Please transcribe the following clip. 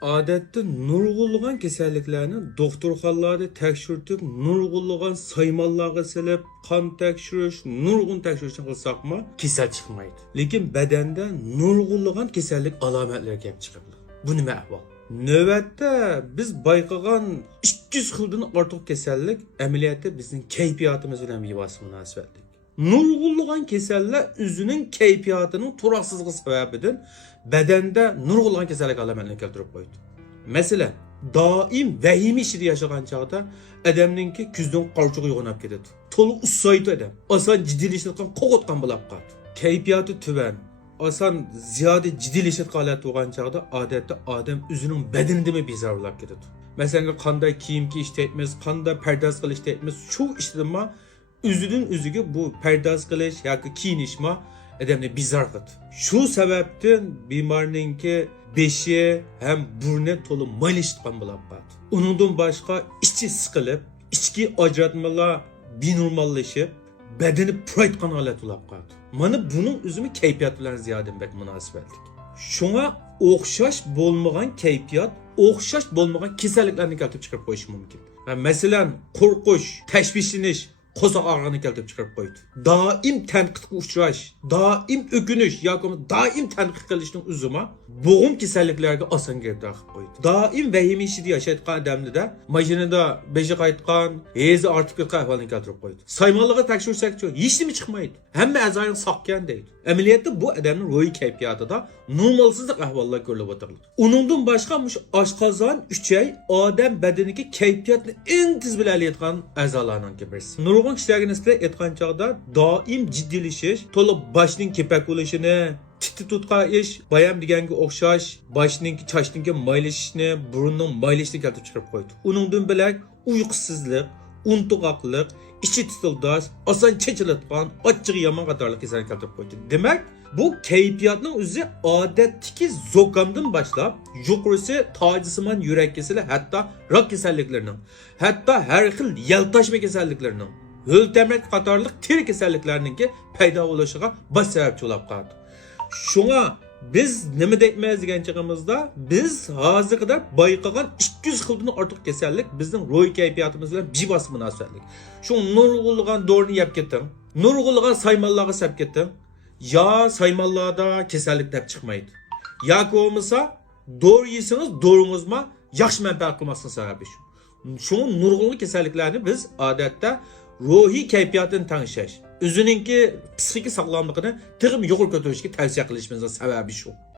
Odatda nurg'unlagan kasalliklarni doktorxonalarda tekshirtib, nurg'unlagan saymonlarga silib, qon tekshirish, nurg'un tekshirishni qilsaqmi, kasal chiqmaydi. Lekin badanda nurg'unlagan kasallik alomatlari kelib chiqadi. Bu nima ahvol? Navbatda biz bayqagan 200 xildan ortiq kasallik amaliyotda bizning kayfiyatimiz bilan bevosita munosabatli. Nurg'unlagan kasallar o'zining kayfiyatining turaqsizligi sababidan badanda nurg'unlagan kasallik alomatlarini keltirib qo'ydi. Masalan, doim vahim ichida yashagan chog'da odamningki ko'zdan qarchug'i uyg'onib ketadi. To'liq ussaydi odam. Oson jiddiylashayotgan qo'g'otgan bo'lib qoladi. Kayfiyati tuban, oson ziyoda jiddiylashayotgan holat bo'lgan chog'da odatda odam o'zining badanidami bezor bo'lib ketadi. Masalan, qanday kiyim kiyish deymiz, qanday pardoz qilish deymiz, shu ishdanma o'zidan o'ziga bu pardoz qilish yoki kiyinishma odamni bezor qiladi. Shu sababdan bemorningki beshi ham burni to'liq maylashgan bo'lib qoladi. Uningdan boshqa ichi siqilib, ichki ajratmalar benormallashib, badani puraytgan holat bo'lib qoladi. Mana buning o'zimi kayfiyat bilan ziyodan bak munosabatli. Shunga o'xshash bo'lmagan kayfiyat, o'xshash bo'lmagan kasalliklarni keltirib chiqarib qo'yishi mumkin. Masalan, qo'rqish, tashvishlanish qo'zoq og'rig'ini keltirib chiqarib qo'ydi. Doim tanqidga uchrash, doim o'kinish yoki doim tanqid qilishning o'zima bo'g'im kasalliklarga oson giribdor qilib qo'ydi. Doim vahima ichida yashayotgan odamlarda mashinada beshi qaytgan, hezi ortib ketgan ahvolni keltirib qo'ydi. Saymonlarga tekshirsak-chi, hech nima chiqmaydi. Hamma a'zoying sog'gan deydi. Amaliyotda bu odamning ruhiy kayfiyatida normalsizlik ahvollar ko'rilib o'tirdi. Uningdan boshqa oshqozon, uchay odam badanidagi kayfiyatni eng tez bilalayotgan a'zolarning birisi. Nurg'un kishilarga nisbatan aytgan chog'da doim jiddiylashish, to'liq boshning kepak bo'lishini, titi tutgan ish, bayam deganga o'xshash, boshning chochningga maylashishni, burunning maylashishni keltirib chiqarib qo'ydi. Uningdan bilak uyqusizlik, untuqoqlik, ichi titildas, oson chechiladigan, ochiq yomon qatorli kasallik keltirib qo'ydi. Demak, bu kayfiyatning o'zi odatdagi zo'qamdan boshlab, yuqorisi tojisimon yurak kasali, hatto rak kasalliklarining, hatto har xil yaltashma kasalliklarining, o'ltamrak qatorli teri kasalliklarininki paydo bo'lishiga bosh sababchi bo'lib qoldi. Shunga biz nima deymiz degan chig'imizda biz hozir qadar bayqagan 200 xildan ortiq kasallik bizning ruhiy kayfiyatimiz bilan bevosita munosabatli. Shu nurg'unlagan do'rni yeb ketdim, nurg'unlagan saymonlarga sap ketdim. Ya saymonlarda kasallik deb chiqmaydi. Yoki bo'lmasa dori yesangiz doringizma yaxshi manfaat qilmasdan sababi shu. Shu nurg'unli kasalliklarni biz odatda ruhiy kayfiyatini tanishlash, o'ziningki psixik sog'lomligini tig'im yuqori ko'tarishga tavsiya qilishimizning sababi shu.